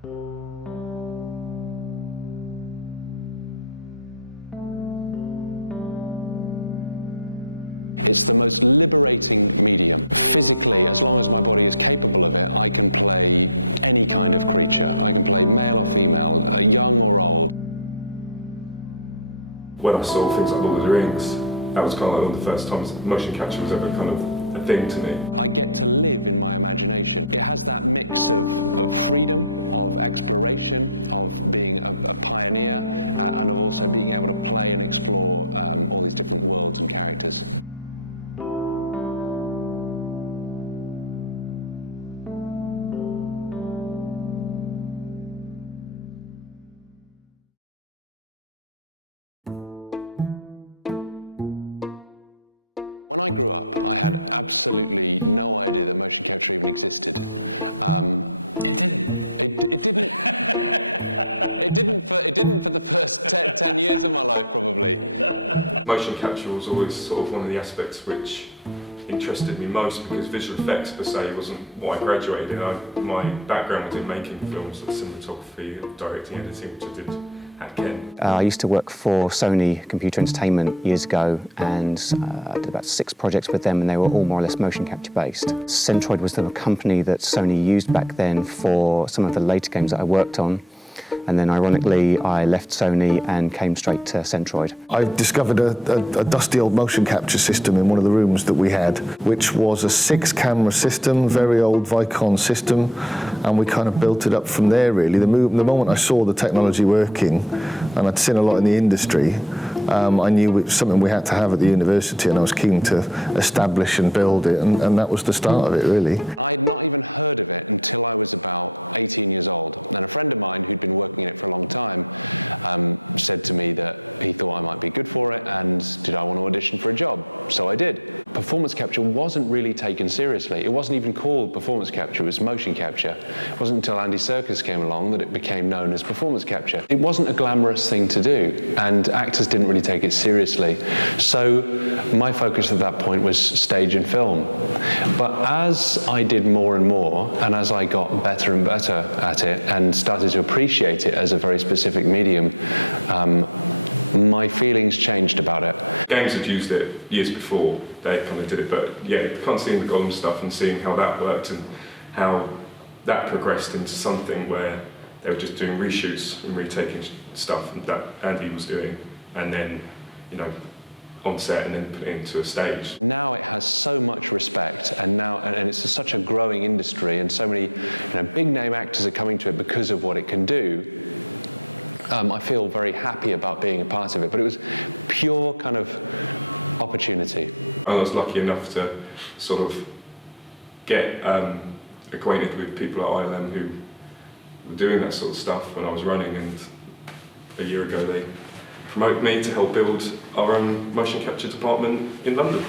When I saw things like Lord of the Rings, that was kind of like one of the first times that motion capture was ever kind of a thing to me. Motion capture was always sort of one of the aspects which interested me most, because visual effects per se wasn't what I graduated in. My background was in making films, like cinematography, directing, editing, which I did at Kent. I used to work for Sony Computer Entertainment years ago, and I did about 6 projects with them, and they were all more or less motion capture based. Centroid was the company that Sony used back then for some of the later games that I worked on. And then, ironically, I left Sony and came straight to Centroid. I discovered a dusty old motion capture system in one of the rooms that we had, which was a 6-camera system, very old Vicon system, and we kind of built it up from there, really. The moment I saw the technology working, and I'd seen a lot in the industry, I knew it was something we had to have at the university, and I was keen to establish and build it, and that was the start of it, really. Games had used it years before, they kind of did it, but yeah, kind of seeing the Gollum stuff and seeing how that worked and how that progressed into something where they were just doing reshoots and retaking stuff that Andy was doing, and then, you know, on set and then put it into a stage. I was lucky enough to sort of get acquainted with people at ILM who were doing that sort of stuff when I was running, and a year ago they promoted me to help build our own motion capture department in London.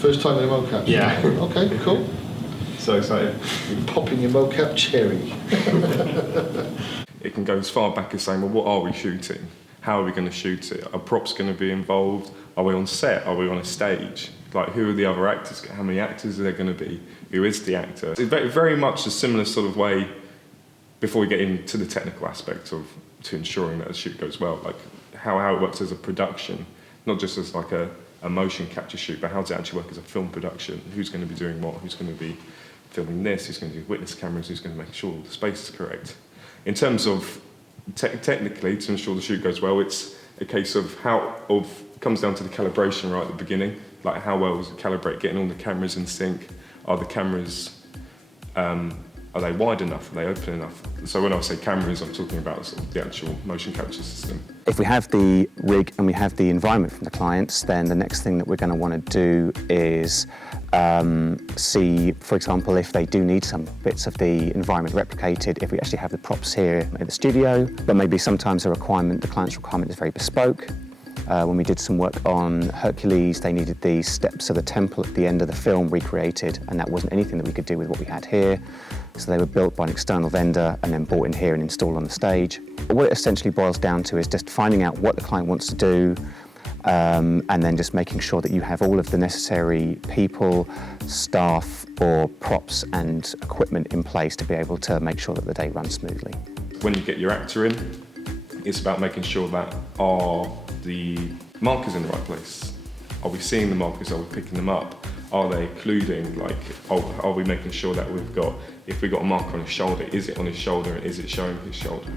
First time in a mocap? Yeah. Okay, cool. So excited. You're popping your mocap cherry. It can go as far back as saying, well, what are we shooting? How are we going to shoot it? Are props going to be involved? Are we on set? Are we on a stage? Like, who are the other actors? How many actors are there going to be? Who is the actor? It's very much a similar sort of way, before we get into the technical aspect of to ensuring that the shoot goes well, like how it works as a production, not just as like a motion capture shoot, but how does it actually work as a film production? Who's going to be doing what? Who's going to be filming this? Who's going to do witness cameras? Who's going to make sure the space is correct? In terms of technically, to ensure the shoot goes well, it's a case of comes down to the calibration right at the beginning, like how well does it calibrate, getting all the cameras in sync. Are the cameras, are they wide enough? Are they open enough? So when I say cameras, I'm talking about sort of the actual motion capture system. If we have the rig and we have the environment from the clients, then the next thing that we're going to want to do is see, for example, if they do need some bits of the environment replicated, if we actually have the props here in the studio, but maybe sometimes the client's requirement is very bespoke. When we did some work on Hercules, they needed the steps of the temple at the end of the film recreated, and that wasn't anything that we could do with what we had here. So they were built by an external vendor and then brought in here and installed on the stage. But what it essentially boils down to is just finding out what the client wants to do, and then just making sure that you have all of the necessary people, staff, or props and equipment in place to be able to make sure that the day runs smoothly. When you get your actor in, it's about making sure that are the markers in the right place? Are we seeing the markers? Are we picking them up? Are they occluding? Like, are we making sure that if we've got a marker on his shoulder, is it on his shoulder and is it showing his shoulder?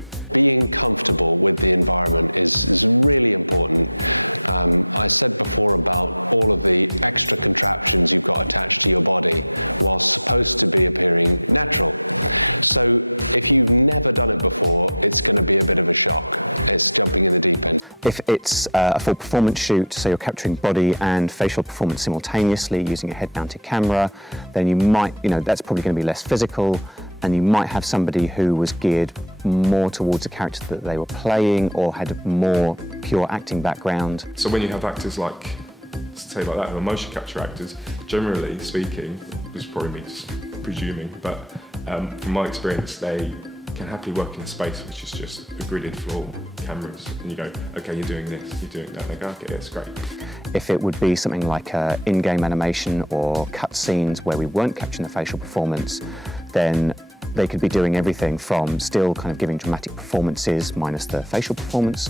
If it's a full performance shoot, so you're capturing body and facial performance simultaneously using a head-mounted camera, then you might, that's probably going to be less physical, and you might have somebody who was geared more towards a character that they were playing or had a more pure acting background. So when you have actors like, say like that, who are motion capture actors, generally speaking, this is probably me just presuming, but from my experience, they can happily work in a space which is just a gridded floor, cameras, and you go, okay, you're doing this, you're doing that, and they go, okay, that's great. If it would be something like in-game animation or cut scenes where we weren't capturing the facial performance, then they could be doing everything from still kind of giving dramatic performances minus the facial performance,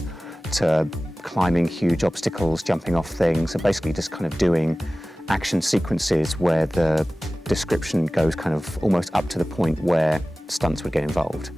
to climbing huge obstacles, jumping off things, and basically just kind of doing action sequences where the description goes kind of almost up to the point where stunts would get involved.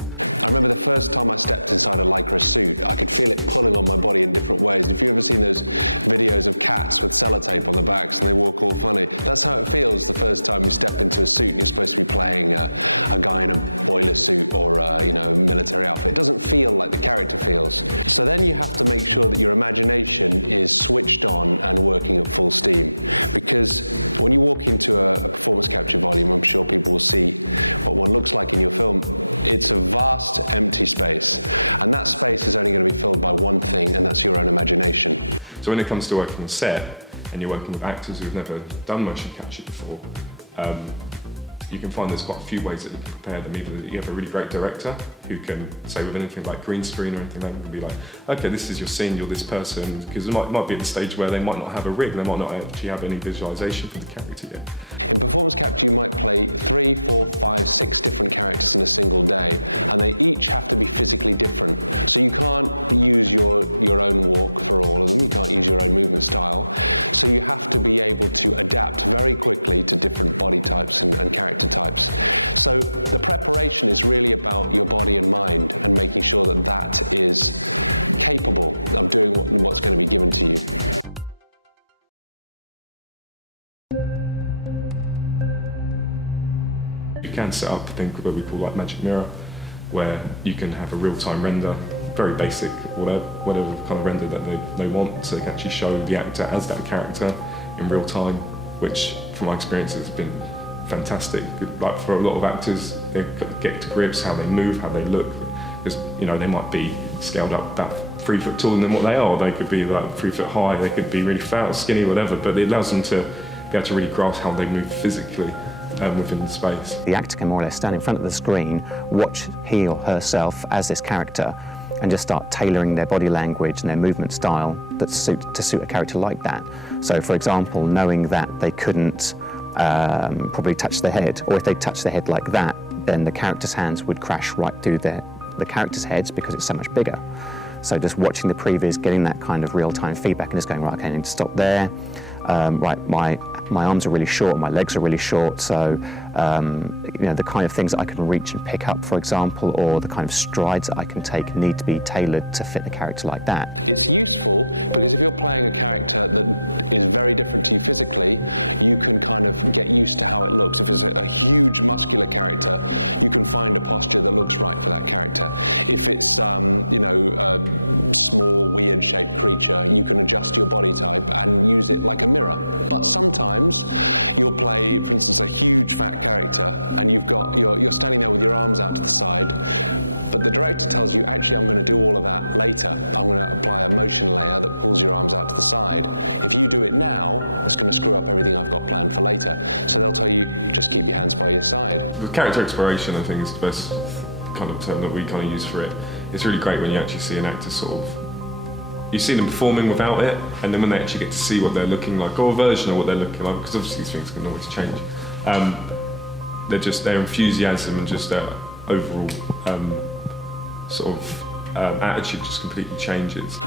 So when it comes to working on set, and you're working with actors who've never done motion capture before, you can find there's quite a few ways that you can prepare them. Either you have a really great director who can say with anything like green screen or anything, they can be like, okay, this is your scene, you're this person, because it might be at the stage where they might not have a rig, they might not actually have any visualization for the character yet. You can set up a thing that we call like Magic Mirror, where you can have a real-time render, very basic, whatever kind of render that they want, so they can actually show the actor as that character in real time, which from my experience has been fantastic. Like for a lot of actors, they get to grips how they move, how they look, because they might be scaled up about 3 foot taller than what they are. They could be like 3 foot high, they could be really fat or skinny, whatever, but it allows them to be able to really grasp how they move physically within the space. The actor can more or less stand in front of the screen, watch he or herself as this character, and just start tailoring their body language and their movement style to suit a character like that. So, for example, knowing that they couldn't probably touch their head, or if they touch their head like that, then the character's hands would crash right through the character's heads because it's so much bigger. So just watching the previs, getting that kind of real-time feedback and just going, right, okay, I need to stop there. Right, my arms are really short, my legs are really short, so the kind of things that I can reach and pick up, for example, or the kind of strides that I can take need to be tailored to fit the character like that. The character exploration, I think, is the best kind of term that we kind of use for it. It's really great when you actually see an actor sort of, you see them performing without it, and then when they actually get to see what they're looking like, or a version of what they're looking like, because obviously these things can always change. Their enthusiasm and just their overall attitude just completely changes.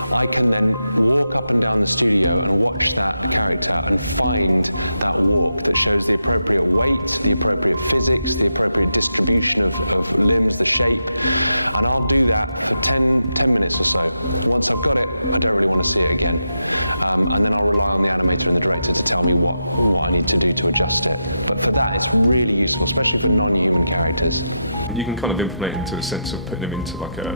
You can kind of implement it into a sense of putting them into like a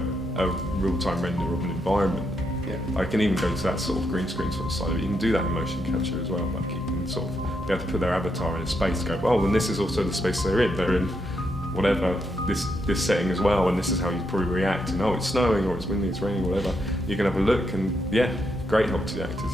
real-time render of an environment. Yeah. I can even go to that sort of green screen sort of side of it. You can do that in motion capture as well. Like you can sort of be able to put their avatar in a space, go, well, then this is also the space they're in. They're in whatever, this setting as well, and this is how you probably react. And it's snowing, or it's windy, it's raining, or whatever. You can have a look, and yeah, great help to the actors.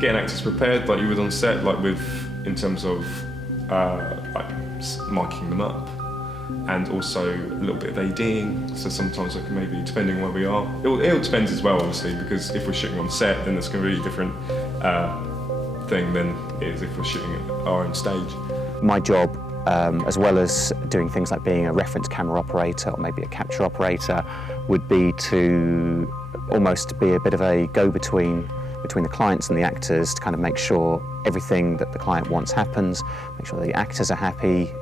Getting actors prepared like you would on set, like in terms of miking them up, and also a little bit of ADing. So sometimes I can maybe, depending on where we are, it all depends as well, obviously, because if we're shooting on set, then it's going to be a really different thing than it is if we're shooting at our own stage. My job, as well as doing things like being a reference camera operator or maybe a capture operator, would be to almost be a bit of a go-between between the clients and the actors to kind of make sure everything that the client wants happens, make sure the actors are happy,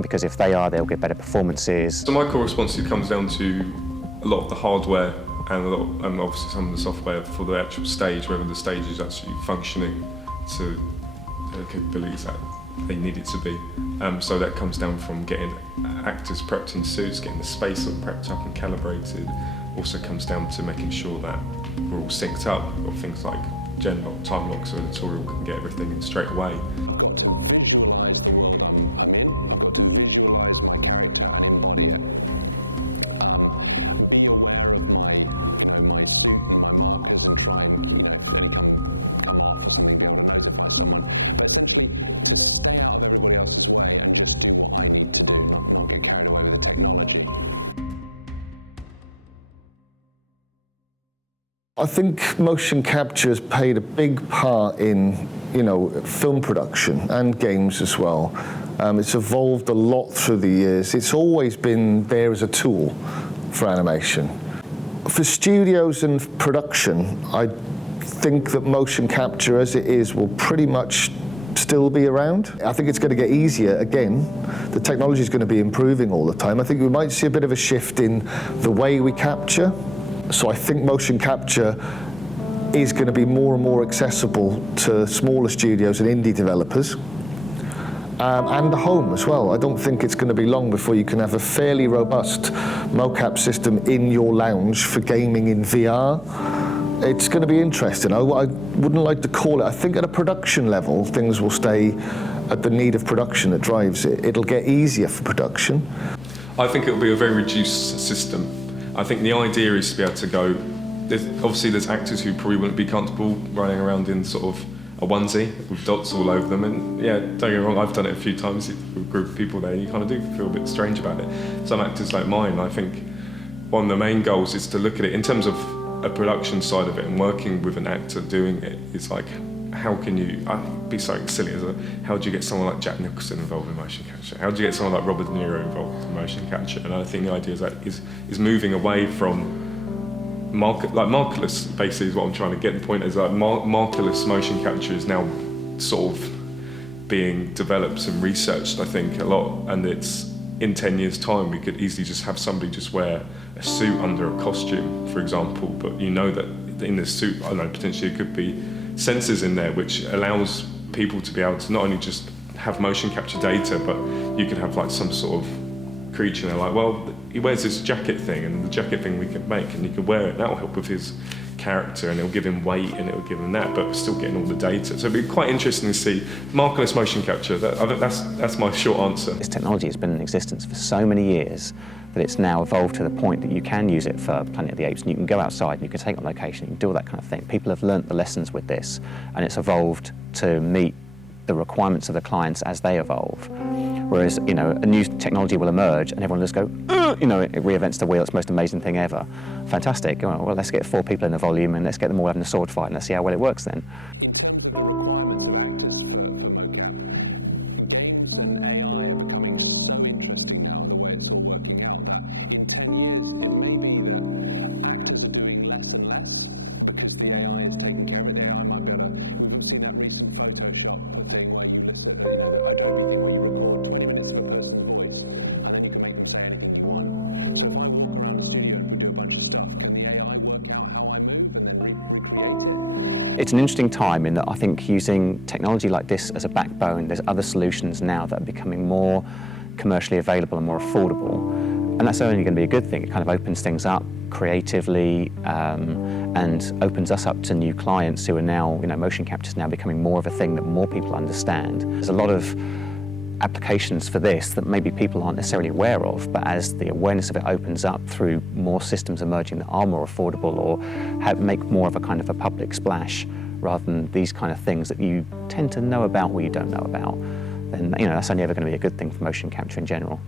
because if they are, they'll get better performances. So my core responsibility comes down to a lot of the hardware and obviously some of the software for the actual stage, whether the stage is actually functioning to the capabilities that they need it to be. So that comes down from getting actors prepped in suits, getting the space all prepped up and calibrated. Also comes down to making sure that we're all synced up. We've got things like gen lock, time lock, so the tutorial can get everything straight away. I think motion capture has played a big part in, film production and games as well. It's evolved a lot through the years. It's always been there as a tool for animation. For studios and production, I think that motion capture as it is will pretty much still be around. I think it's going to get easier again. The technology is going to be improving all the time. I think we might see a bit of a shift in the way we capture. So I think motion capture is going to be more and more accessible to smaller studios and indie developers, and the home as well. I don't think it's going to be long before you can have a fairly robust mocap system in your lounge for gaming in VR. It's going to be interesting. I wouldn't like to call it. I think at a production level, things will stay at the need of production that drives it. It'll get easier for production. I think it'll be a very reduced system. I think the idea is to be able to go, there's actors who probably wouldn't be comfortable running around in sort of a onesie with dots all over them, and yeah, don't get me wrong, I've done it a few times with a group of people there, and you kind of do feel a bit strange about it. Some actors like mine, I think one of the main goals is to look at it in terms of a production side of it, and working with an actor doing it is like, how can you, I'd be something silly as how do you get someone like Jack Nicholson involved in motion capture? How do you get someone like Robert De Niro involved in motion capture? And I think the idea is moving away from markerless, basically, is what I'm trying to get. The point is like markerless motion capture is now sort of being developed and researched, I think, a lot, and it's in 10 years' time we could easily just have somebody just wear a suit under a costume, for example, but you know that in this suit, I don't know, potentially it could be sensors in there which allows people to be able to not only just have motion capture data, but you could have like some sort of creature and they're like, well, he wears this jacket thing and the jacket thing we can make and you can wear it, that'll help with his character and it'll give him weight and it'll give him that, but we're still getting all the data. So it'd be quite interesting to see markerless motion capture. That's my short answer. This technology has been in existence for so many years that it's now evolved to the point that you can use it for Planet of the Apes and you can go outside and you can take on location, you can do all that kind of thing. People have learnt the lessons with this and it's evolved to meet the requirements of the clients as they evolve. Whereas, a new technology will emerge and everyone will just go, it reinvents the wheel, it's the most amazing thing ever. Fantastic, well, let's get 4 people in the volume and let's get them all having a sword fight and let's see how well it works then. It's an interesting time in that I think using technology like this as a backbone, there's other solutions now that are becoming more commercially available and more affordable. And that's only going to be a good thing. It kind of opens things up creatively and opens us up to new clients who are now, motion capture is now becoming more of a thing that more people understand. There's a lot of applications for this that maybe people aren't necessarily aware of, but as the awareness of it opens up through more systems emerging that are more affordable or make more of a kind of a public splash rather than these kind of things that you tend to know about or you don't know about, then that's only ever going to be a good thing for motion capture in general.